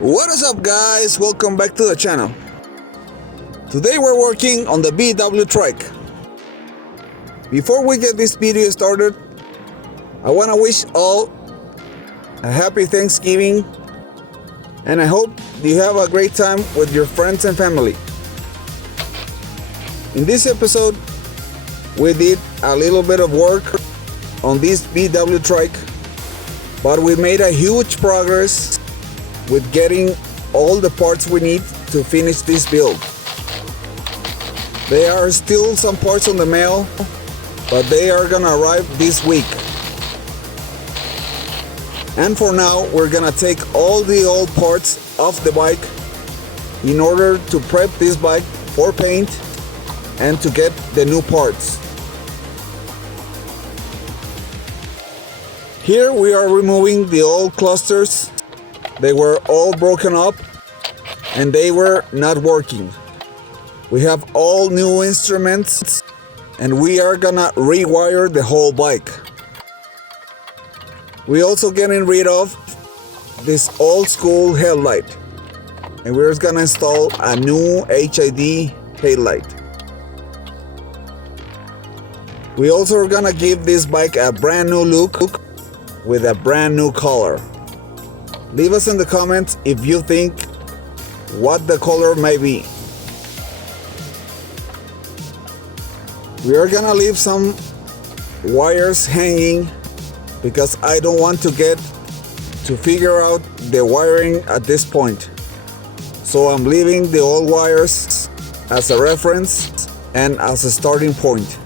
What is up, guys? Welcome back to the channel. Today we're working on the VW trike. Before we get this video started, I want to wish all a happy Thanksgiving, and I hope you have a great time with your friends and family. In this episode, we did a little bit of work on this VW trike, but we made a huge progress with getting all the parts we need to finish this build. There are still some parts on the mail, but they are gonna arrive this week. And for now, we're gonna take all the old parts off the bike in order to prep this bike for paint and to get the new parts. Here we are removing the old clusters. They were all broken up and they were not working. We have all new instruments and we are gonna rewire the whole bike. We also getting rid of this old school headlight and we're just gonna install a new HID headlight. We also are gonna give this bike a brand new look with a brand new color. Leave us in the comments if you think what the color may be. We are gonna leave some wires hanging because I don't want to get to figure out the wiring at this point. So I'm leaving the old wires as a reference and as a starting point.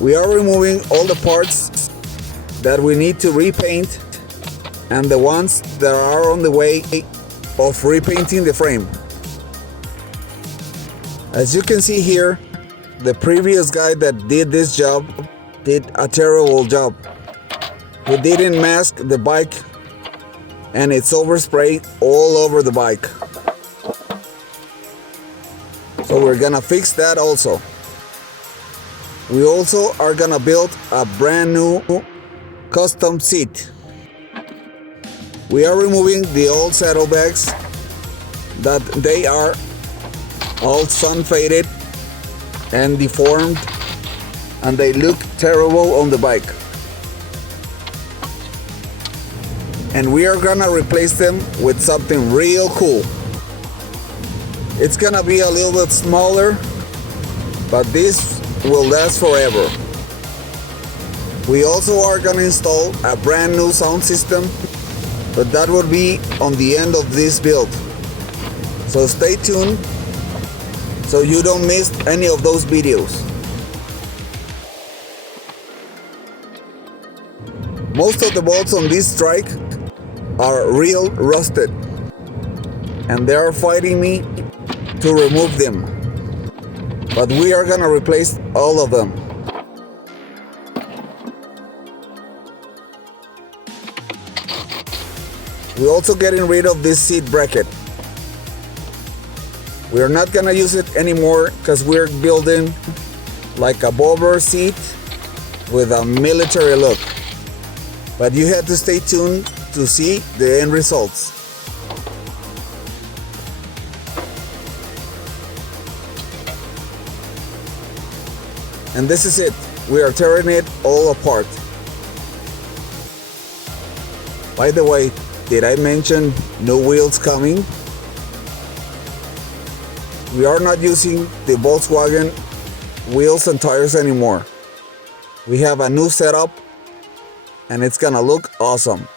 We are removing all the parts that we need to repaint and the ones that are on the way of repainting the frame. As you can see here, the previous guy that did this job did a terrible job. He didn't mask the bike and it's oversprayed all over the bike. So we're gonna fix that also. We also are gonna build a brand new custom seat. We are removing the old saddlebags that they are all sun faded and deformed and they look terrible on the bike. And we are gonna replace them with something real cool. It's gonna be a little bit smaller, but this will last forever. We also are gonna install a brand new sound system, but that will be on the end of this build. So stay tuned so you don't miss any of those videos. Most of the bolts on this trike are real rusted and they are fighting me to remove them. But we are gonna replace all of them. We're also getting rid of this seat bracket. We are not gonna use it anymore because we're building like a bobber seat with a military look. But you have to stay tuned to see the end results. And this is it. We are tearing it all apart. By the way, did I mention no wheels coming? We are not using the Volkswagen wheels and tires anymore. We have a new setup and it's gonna look awesome.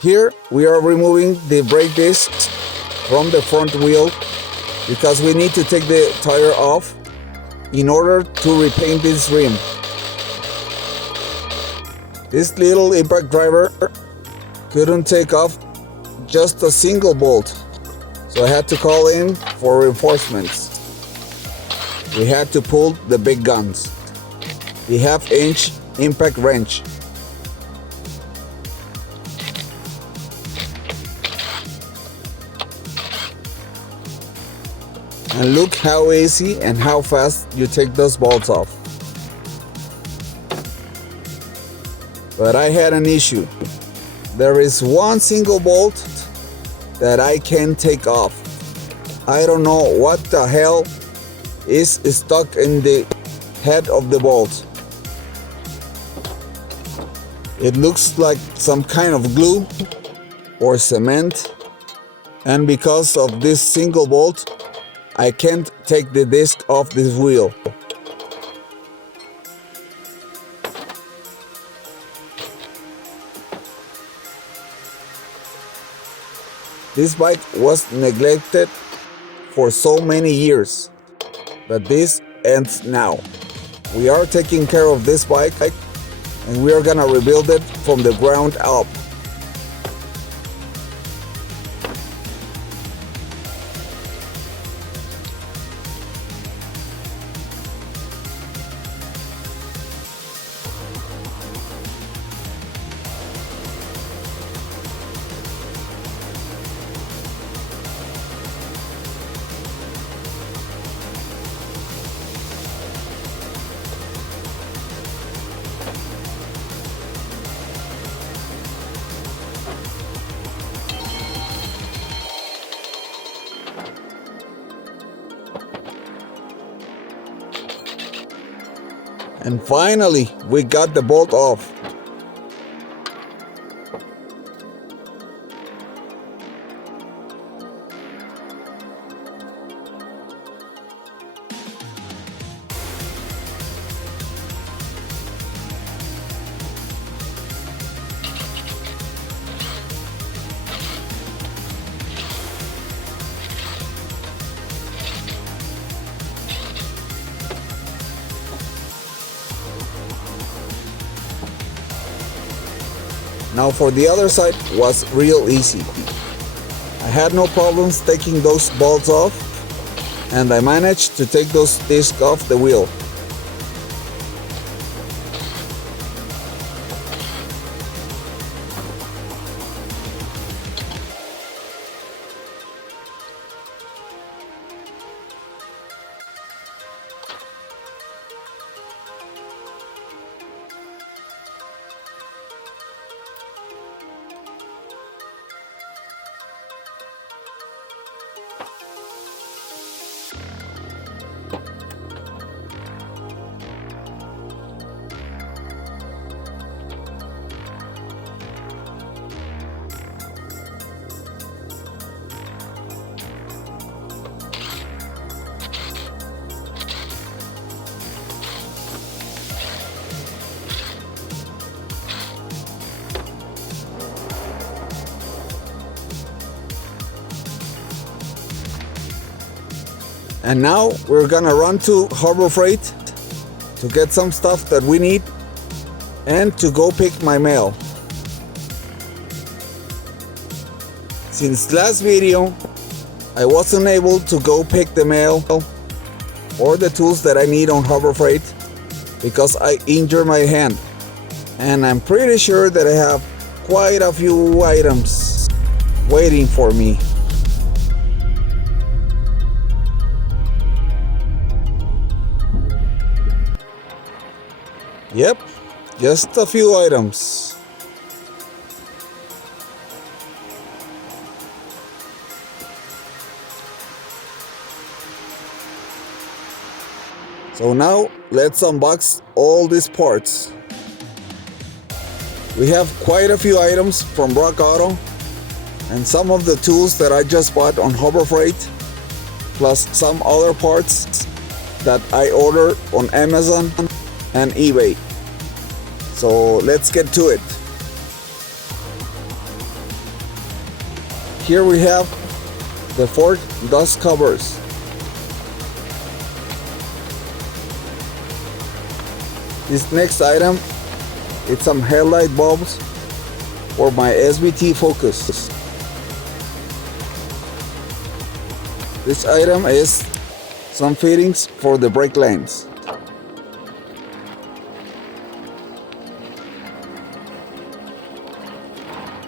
Here we are removing the brake discs from the front wheel because we need to take the tire off in order to repaint this rim. This little impact driver couldn't take off just a single bolt, so I had to call in for reinforcements. We had to pull the big guns, the 1/2-inch impact wrench. And look how easy and how fast you take those bolts off. But I had an issue. There is one single bolt that I can't take off. I don't know what the hell is stuck in the head of the bolt. It looks like some kind of glue or cement, and because of this single bolt, I can't take the disc off this wheel. This bike was neglected for so many years, but this ends now. We are taking care of this bike and we are gonna rebuild it from the ground up. And finally, we got the bolt off. Now for the other side was real easy. I had no problems taking those bolts off, and I managed to take those discs off the wheel. And now we're gonna run to Harbor Freight to get some stuff that we need and to go pick my mail. Since last video, I wasn't able to go pick the mail or the tools that I need on Harbor Freight because I injured my hand. And I'm pretty sure that I have quite a few items waiting for me. Yep, just a few items. So now let's unbox all these parts. We have quite a few items from Rock Auto and some of the tools that I just bought on Harbor Freight, plus some other parts that I ordered on Amazon and eBay. So let's get to it. Here we have the fork dust covers. This next item is some headlight bulbs for my SVT Focus. This item is some fittings for the brake lines.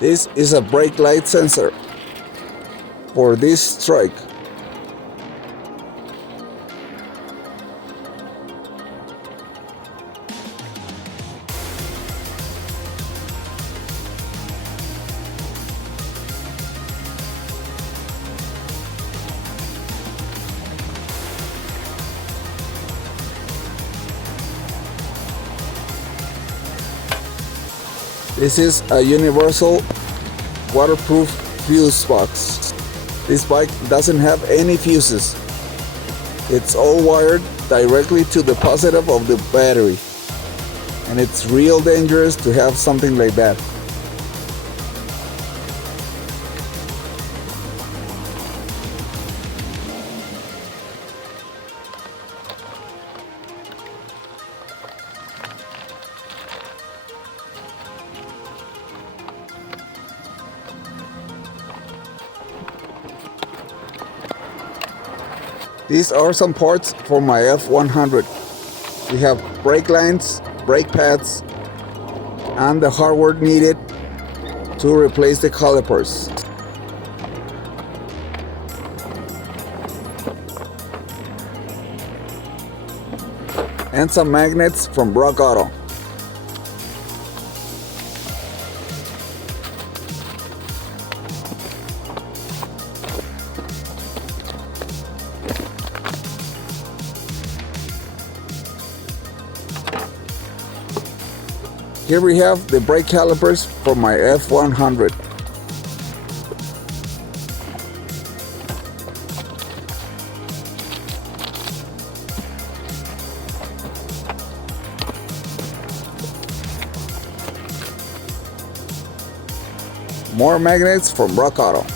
This is a brake light sensor for this trike. This is a universal waterproof fuse box. This bike doesn't have any fuses. It's all wired directly to the positive of the battery. And it's real dangerous to have something like that. These are some parts for my F100. We have brake lines, brake pads, and the hardware needed to replace the calipers. And some magnets from Rock Auto. Here we have the brake calipers for my F100. More magnets from Rock Auto.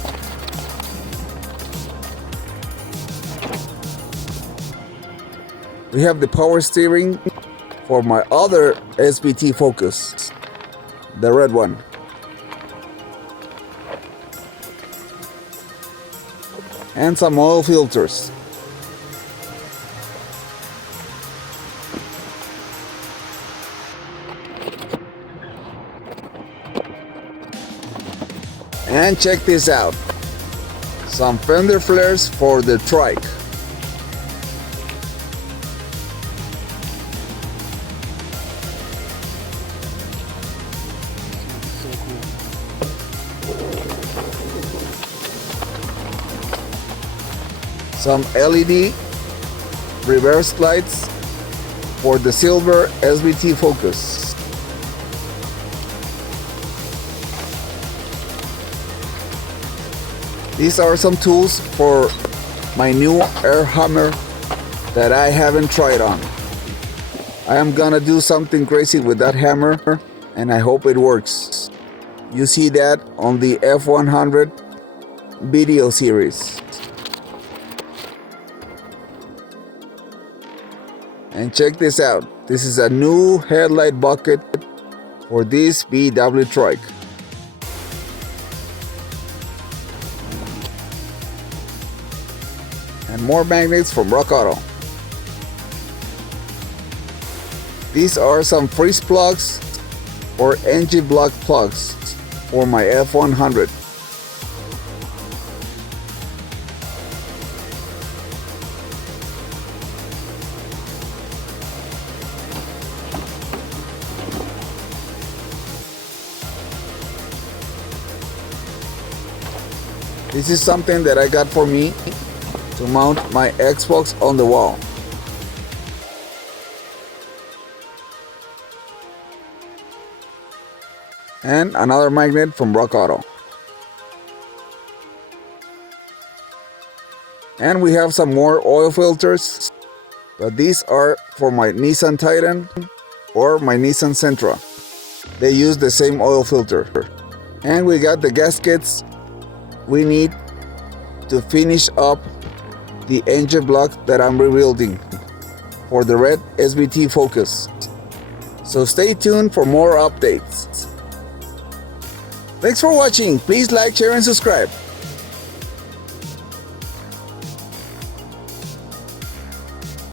We have the power steering for my other SBT Focus, the red one. And some oil filters. And check this out. Some fender flares for the trike. Some LED reverse lights for the silver SBT Focus. These are some tools for my new air hammer that I haven't tried on. I am gonna do something crazy with that hammer and I hope it works. You see that on the F100 video series. And check this out. This is a new headlight bucket for this VW trike. And more magnets from Rock Auto. These are some freeze plugs or engine block plugs for my F100. This is something that I got for me to mount my Xbox on the wall. And another magnet from Rock Auto. And we have some more oil filters, but these are for my Nissan Titan or my Nissan Sentra. They use the same oil filter. And we got the gaskets we need to finish up the engine block that I'm rebuilding for the red SBT Focus. So stay tuned for more updates. Thanks for watching. Please like, share, and subscribe.